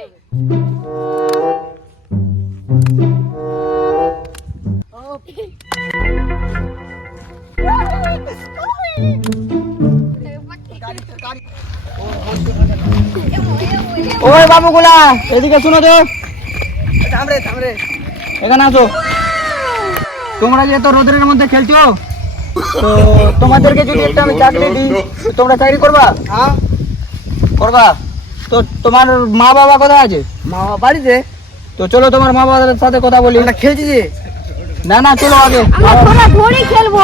ওই বাবুগুলা এদিকে শুনো তো, এখানে আসো। তোমরা যে তো রোদের মধ্যে খেলছো, তো তোমাদেরকে যদি একটা আমি চাকরি দিই, তোমরা চাকরি করবা? হ্যাঁ করবা। তো তোমার মা বাবা কোথায় আছে? মা বাবা বাড়িতে। তো চলো তোমার মা বাবার সাথে কথা বলি। খেলছি যে না না, চলো আগে খেলবো।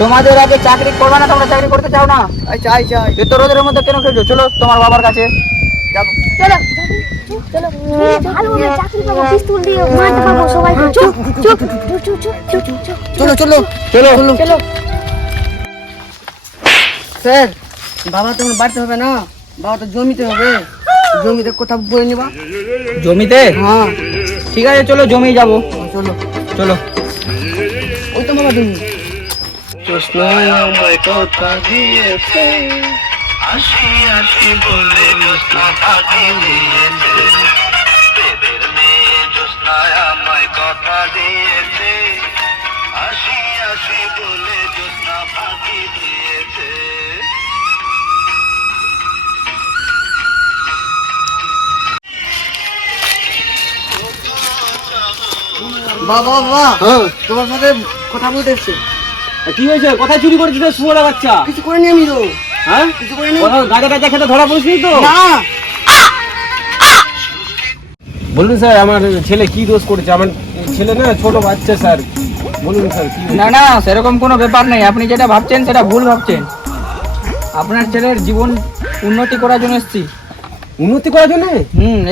তোমাদের আগে চাকরি করবা না? তোমরা চাকরি করতে চাও না? চাই চাই। তো রোদের মধ্যে কেন খেলছো? চলো তোমার বাবার কাছে যাবো। চলো চলো চলো চলো চলো। স্যার, বাবা তো বাড়িতে হবে না, বাবা তো জমিতে হবে। জমিতে কোথাও বলে নিবা? জমিতে? হ্যাঁ ঠিক আছে, চলো জমি যাবো। চলো চলো। ওই তো বাবা তুমি বাবা বাবা তোমার সাথে কথা বলতে এসছে। কি হয়েছে? কোথায় চুরি করেছিস শুয়োরা বাচ্চা? কিছু করিনি আমি তো। হ্যাঁ কিছু করিনি। গাঁজা টাজা খেতে ধরা পড়েছিস তো? না। বলুন স্যার, আমার ছেলে কি দোষ করেছে? আমার ছেলে না ছোট বাচ্চা স্যার, বলুন স্যার কি? না না, সেরকম কোনো ব্যাপার নেই। আপনি যেটা ভাবছেন সেটা ভুল ভাবছেন। আপনার ছেলের জীবন উন্নতি করার জন্য এসেছি। উন্নতি করার জন্য?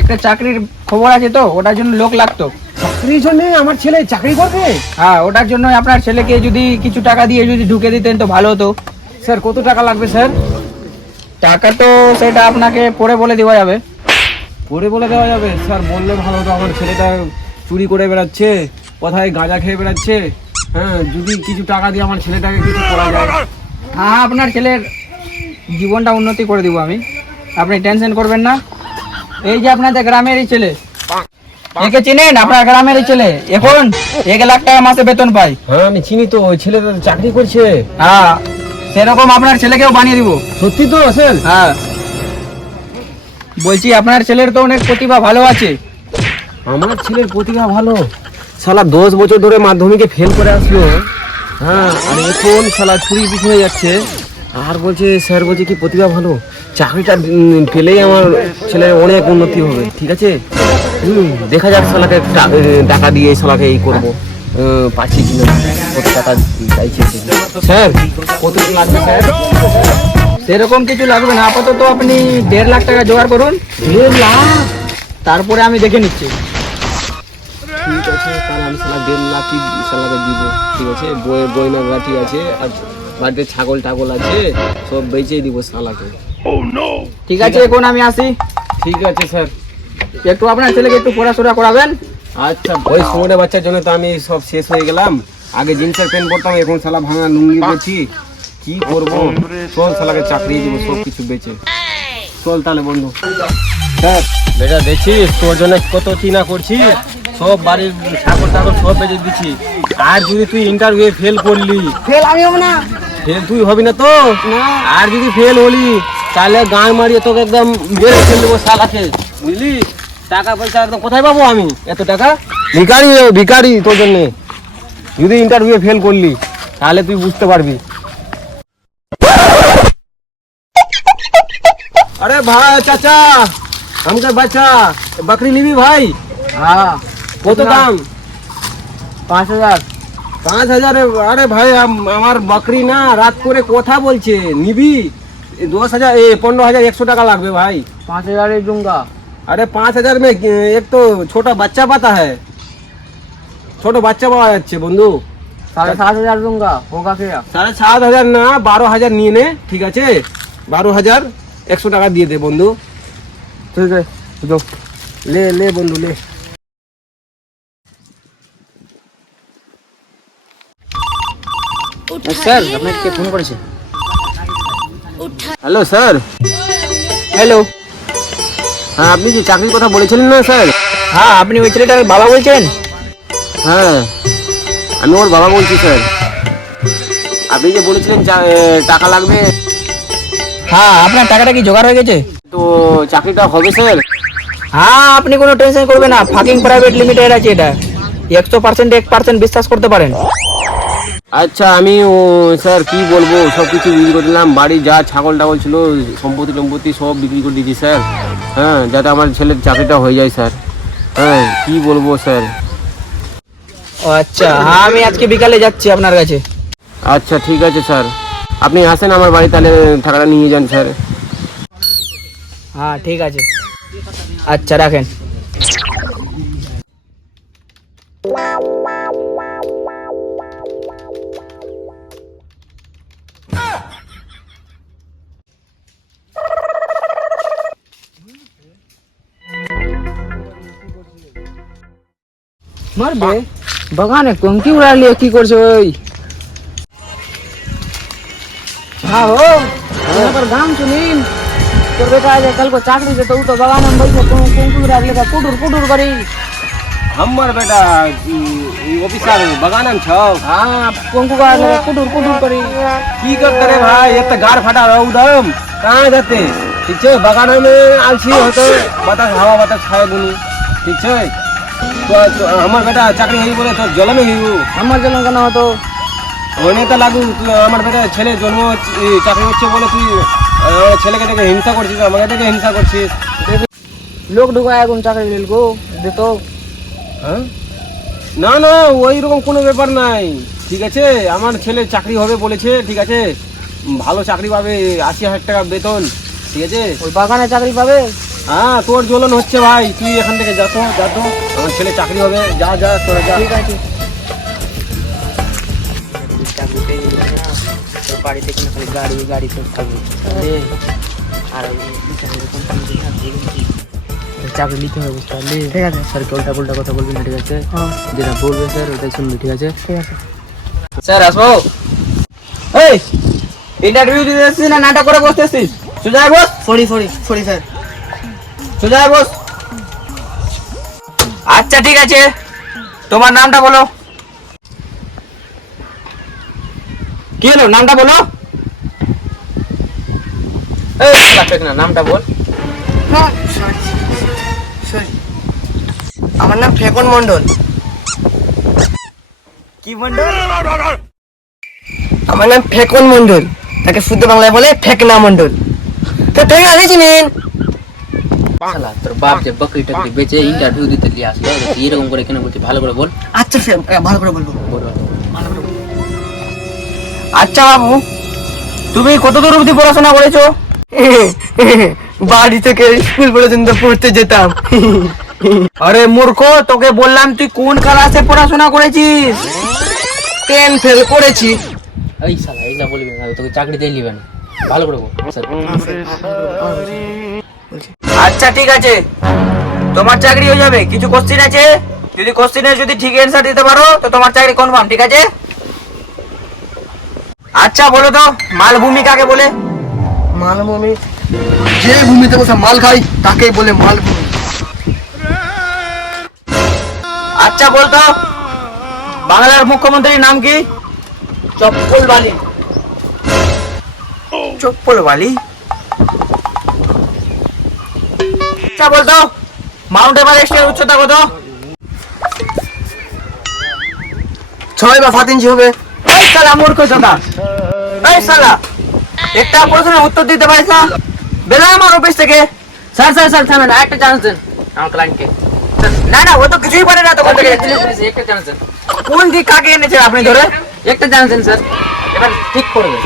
একটা চাকরির খবর আছে তো, ওটার জন্য লোক লাগতো। চাকরির জন্য আমার ছেলে চাকরি করবে? হ্যাঁ, ওটার জন্য আপনার ছেলেকে যদি কিছু টাকা দিয়ে যদি ঢুকে দিতেন তো ভালো হতো। স্যার কত টাকা লাগবে স্যার? টাকা তো সেটা আপনাকে পরে বলে দেওয়া যাবে। পরে বলে দেওয়া যাবে? স্যার বললে ভালো হতো। আমার ছেলেটা চুরি করে বেড়াচ্ছে, কোথায় গাঁজা খেয়ে বেড়াচ্ছে। হ্যাঁ, যদি কিছু টাকা দিয়ে আমার ছেলেটাকে কিছু করা যায়। হ্যাঁ, আপনার ছেলের জীবনটা উন্নতি করে দিব আমি, আপনি টেনশন করবেন না। এই যে আপনাদের গ্রামেরই ছেলে, একে চিনেন? আপনার গ্রামেরই ছেলে, এখন 1 লাখ টাকা মাসে বেতন পায়। হ্যাঁ আমি চিনি তো, ওই ছেলে চাকরি করছে। হ্যাঁ, সেরকম আপনার ছেলেকেও বানিয়ে দিব। সত্যি তো স্যার? হ্যাঁ বলছি, আপনার ছেলের তো অনেক প্রতিভা ভালো আছে। আমার ছেলের প্রতিভা ভালো? শালা 10 বছর ধরে মাধ্যমিকে ফেল করে আসলো। হ্যাঁ, আর এখন শালা চুরি পিছনে যাচ্ছে, আর বলছে স্যার বলছে কি প্রতিভা ভালো। চাকরিটা পেলেই আমার ছেলের অনেক উন্নতি হবে। ঠিক আছে, দেখা যাক শালাকে টাকা দিয়ে শালাকে এই করবো, পাচ্ছি কিনা, কত টাকা চাইছে। স্যার কত লাগবে স্যার? সেরকম কিছু লাগবে না, আপাতত আপনি 1.5 লাখ টাকা জোগাড় করুন। 1.5 লাখ? তারপরে আমি দেখে নিচ্ছি। ঠিক আছে, তাহলে আমি শালা 1.5 লাখই শালাকে দিব। ঠিক আছে, বইনা গাঠি আছে, আর বাড়িতে ছাগল টাগল আছে, সব বেচেই দিব শালাকে। ঠিক আছে, এখন আমি আসি। ঠিক আছে স্যার, একটু আপনার ছেলেকে একটু পড়াশোনা করাবেন। আচ্ছা, ওই ছোট বাচ্চার জন্য তো আমি সব শেষ হয়ে গেলাম। আগে জিন্সের প্যান্ট পরতাম, এখন শালা ভাঙা লুঙ্গি বেচি। কি করবো? চল শালাকে চাকরি দিব সব কিছু বেচে। চল তাহলে বন্ধু। স্যার বেটা দেখছিস, তোর জন্য কত চিনা করছি, সব বাড়ির ছাগল টাগল সব বেচে দিচ্ছি। আর যদি তুই ইন্টারভিউ ফেল করলি? ফেল আমি হব না। ফেল তুই হবি না তো? আর যদি ফেল হলি তাহলে গান মারিয়ে তোকে একদম বেড়ে ফেল দেবো শালাকে, বুঝলি? টাকা পয়সা একদম কোথায় পাবো আমি এত টাকা? ভিখারি ভিখারি তোর জন্য। যদি ইন্টারভিউ ফেল করলি তাহলে তুই বুঝতে পারবি। अरे भाई चाचा, हमके बच्चा बकरी निबी भाई? हाँ। কত দাম? 5000। 5000? আরে ভাই আমার বকরি না রাত করে কথা বলছে, নিবি? 10000 15100 টাকা লাগবে ভাই। 5000 ही दूंगा। अरे 5000 में एक तो छोटा बच्चा पाता है, ছোট বাচ্চা পাওয়া যাচ্ছে বন্ধু। 7500 दूंगा, होगा क्या? 7500 না, 12000 নিয়ে নে। ঠিক আছে, 12100 টাকা দিয়ে দে বন্ধু। ঠিক আছে, লে লে বন্ধু লে। স্যার আপনাকে কে ফোন করেছে? Hello sir. হ্যালো হ্যাঁ, আপনি যে চাকরির কথা বলেছিলেন না স্যার? হ্যাঁ, আপনি ওই ছেলেটার বাবা বলছেন? হ্যাঁ, আমি ওর বাবা বলছি স্যার। আপনি যে বলেছিলেন টাকা লাগবে, হ্যাঁ, আপনার টাকাটা কি জোগাড় হয়ে গেছে? তো চাকরিটা হবে স্যার? হ্যাঁ, আপনি কোনো টেনশন করবেন না, ফাকিং প্রাইভেট লিমিটেড আছে এটা, 100% 1% বিশ্বাস করতে পারেন। আচ্ছা, আমি স্যার কি বলবো, সব কিছু বিক্রি করে দিলাম, বাড়ি যা ছাগল টাগল ছিল, সম্পত্তি সব বিক্রি করে দিয়েছি স্যার। হ্যাঁ, যাতে আমার ছেলের চাকরিটা হয়ে যায় স্যার। হ্যাঁ, কি বলবো স্যার। ও আচ্ছা, হ্যাঁ আমি আজকে বিকালে যাচ্ছি আপনার কাছে। আচ্ছা ঠিক আছে স্যার, আপনি আসেন আমার বাড়ি, তাহলে টাকাটা নিয়ে যান স্যার। হ্যাঁ ঠিক আছে, আচ্ছা রাখেন। মারবে বাগানে কঙ্কি উড়ালিয়ে কি করছে ওই? हाँ हो यहाँ पर गांव सुनील तो बेटा आज कल को चाकरी से तो बगान में बैठे कुंकुम राख लेगा कुटुर कुटुर करी। हमर बेटा ऑफिसर बगानम छ। हाँ कुंकु का कुटुर कुटुर करी की करते रे भाई, एक तो गाड़ फटा रहा उदम, कहाँ जाते? ठीक है, बगान में आलसी होते, बतास हवा बतास खाए बुनी। ठीक है, तो हमर बेटा चाकरी नहीं बोले तो जलन ही हमार जलन का ना हो तो होने तो लागू। তুই আমার বেটা ছেলে জন্ম চাকরি হচ্ছে বলে তুই আমার ছেলেকে দেখে হিংসা করছিস, আমাকে দেখে হিংসা করছিস। লোক ঢুকায় কোন চাকরি দিল গো দিতো। হ্যাঁ, না না ওই রকম কোনো ব্যাপার নাই। ঠিক আছে, আমার ছেলে চাকরি হবে বলেছে, ঠিক আছে, ভালো চাকরি পাবে, 80,000 টাকা বেতন। ঠিক আছে, ওই বাগানে চাকরি পাবে। হ্যাঁ, তোর জ্বলন হচ্ছে ভাই, তুই এখান থেকে যা তো আমার ছেলে চাকরি হবে, যা যা তোরা যা। ঠিক আছে, বাড়িতে কোনো খালি গাড়ি গাড়ি সব থাকবে আর চাকরি নিতে হবে, বুঝতে পারলি? ঠিক আছে স্যারকে উল্টা পুল্টা কথা বলবি না, ঠিক আছে? যেটা বলবে স্যার ওটাই শুনবি, ঠিক আছে? ঠিক আছে স্যার। আসবো? এই ইন্টারভিউ দিতে এসেছিস না নাটক করে বসতেছিস? সোজা বস। সরি স্যার, সোজা বস। আচ্ছা ঠিক আছে, তোমার নামটা বলো। কি হলো, নামটা বলো। নামটা বল। আমার নাম ফেকন মন্ডল। কি মন্ডল? আমার নাম ফেকন মন্ডল, তাকে শুদ্ধ বাংলায় বলে ফেকনা মন্ডল। তো ফেকনা দিয়েছিলেন শালা তোর বাপ যে বকরি টকরি বেচে ইন্টারভিউ দিতে লিয়ে আসলো, এরকম করে কেন বলছিস? ভালো করে বল। আচ্ছা স্যার, ভালো করে বলবো। আচ্ছা বাবু, তুমি কত দূর অবধি পড়াশোনা করেছো? বাড়ি থেকে স্কুল পর্যন্ত পড়তে যেতাম। আরে মূর্খ, তোকে বললাম তুই কোন ক্লাসে পড়াশোনা করেছিস? 10 ফেল করেছি। এই শালা এইটা বলবি না, তোকে চাকরি দিয়ে নিবে না। ভালো করে বল। আচ্ছা ঠিক আছে, তোমার চাকরি হয়ে যাবে। কিছু কোশ্চেন আছে, যদি কোশ্চেনের যদি ঠিক অ্যানসার দিতে পারো তো তোমার চাকরি কনফার্ম, ঠিক আছে? আচ্ছা বলো তো, মালভূমি কাকে বলে? মালভূমি, যে ভূমিতে বসে মাল খাই তাকেই বলে মালভূমি। আচ্ছা বলতো, বাংলার মুখ্যমন্ত্রীর নাম কি? চপ্পল বালি। চপ্পল বালি। আচ্ছা বলতো, মাউন্ট এভারেস্টের উচ্চতা কত? 6 বা 7 ইঞ্চি হবে। এই শালা মূর্খ চোদা, এই শালা একটা প্রশ্নের উত্তর দিতে পারিস না? বেরো আমার অফিস থেকে। স্যার স্যার স্যার থামেন, একটা চান্স দেন আমার ক্লায়েন্টকে। না না, ও তো কিছুই পারে না, তো একটা চান্স দেন। কোন দিক কাকে এনেছে আপনি ধরে? একটা চান্স দেন স্যার, এবার ঠিক করবে।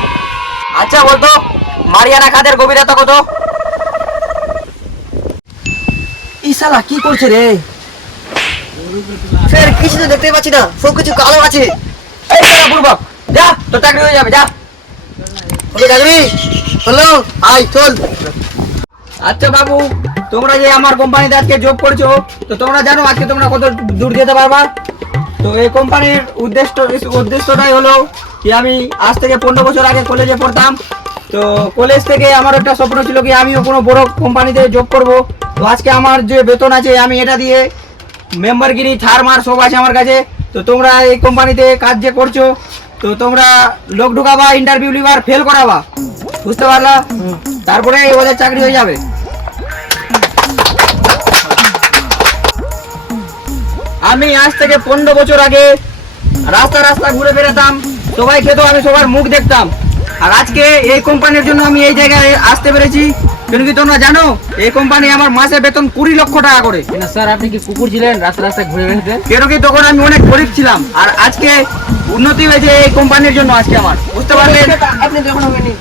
আচ্ছা বলতো, মারিয়ানা খাদের গভীরতা কত? এই শালা কি করছে রে? স্যার কিছু তো দেখতে পাচ্ছি না, সব কিছু কালো আছে। এই শালা বুড়বক, যা, তোর চাকরি হয়ে যাবে, যা। ওকে চাকরি হলো, আয় চল। আচ্ছা বাবু, তোমরা যে আমার কোম্পানিতে আজকে জব করছো, তো তোমরা জানো আজকে তোমরা কত দূর যেতে পারবা? তো এই কোম্পানির উদ্দেশ্যটাই হলো কি, আমি আজ থেকে 15 বছর আগে কলেজে পড়তাম, তো কলেজ থেকে আমার একটা স্বপ্ন ছিল কি আমিও কোনো বড় কোম্পানিতে জব করব। তো আজকে আমার যে বেতন আছে আমি এটা দিয়ে মেম্বারগিরি ছাড় মার সব আছে আমার কাছে। তো তোমরা এই কোম্পানিতে কাজ যে করছো, তো তোমরা লোক ঢুকাবা, ইন্টারভিউ লিবার, ফেল করাবা, বুঝতে পারলা? তারপরে ওদের চাকরি হয়ে যাবে। আমি আজ থেকে 15 বছর আগে রাস্তা রাস্তা ঘুরে বেড়াতাম, সবাই খেত, আমি সবার মুখ দেখতাম। আর আজকে এই কোম্পানির জন্য আমি এই জায়গায় আসতে পেরেছি। কেন কি তোমরা জানো এই কোম্পানি আমার মাসে বেতন 20 লক্ষ টাকা করে। স্যার আপনি কি কুকুর ছিলেন রাস্তা রাস্তায় ঘুরে বেড়াতেন? কেন কি তখন আমি অনেক গরিব ছিলাম, আর আজকে উন্নতি হয়েছে এই কোম্পানির জন্য। আজকে আমার, বুঝতে পারলেন? আপনি যখন হবেনি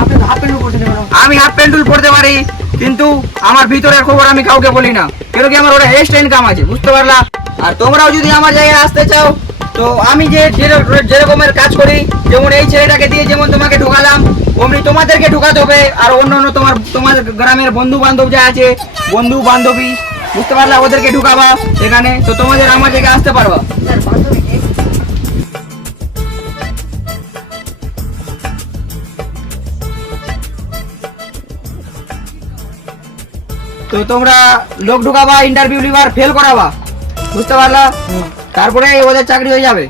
আপনি হাফ প্যান্ট পরছেন কেন? আমি হাফ প্যান্টুল পড়তে পারি, কিন্তু আমার ভিতরের খবর আমি কাউকে বলি না। কেন কি আমার ওটা এক্সট্রা ইনকাম আছে, বুঝতে পারলা? আর তোমরাও যদি আমার জায়গায় আসতে চাও, তো আমি যেরকমের কাজ করি, যেমন এই ছেলেটাকে দিয়ে যেমন তোমাকে ঢুকালাম, অমনি তোমাদেরকে ঢুকাতে হবে। আর অন্য তোমার গ্রামের বন্ধু বান্ধব যা আছে, বন্ধু বান্ধবী, বুঝতে পারলা, ওদেরকে ঢুকাবা সেখানে। তো তোমাদের আমার জায়গায় আসতে পারবা। তো তোমরা লোক ঢুকাবা, ইন্টারভিউ লিবার, ফেল করাবা, বুঝতে পারলা? তারপরে ওদের চাকরি হয়ে যাবে।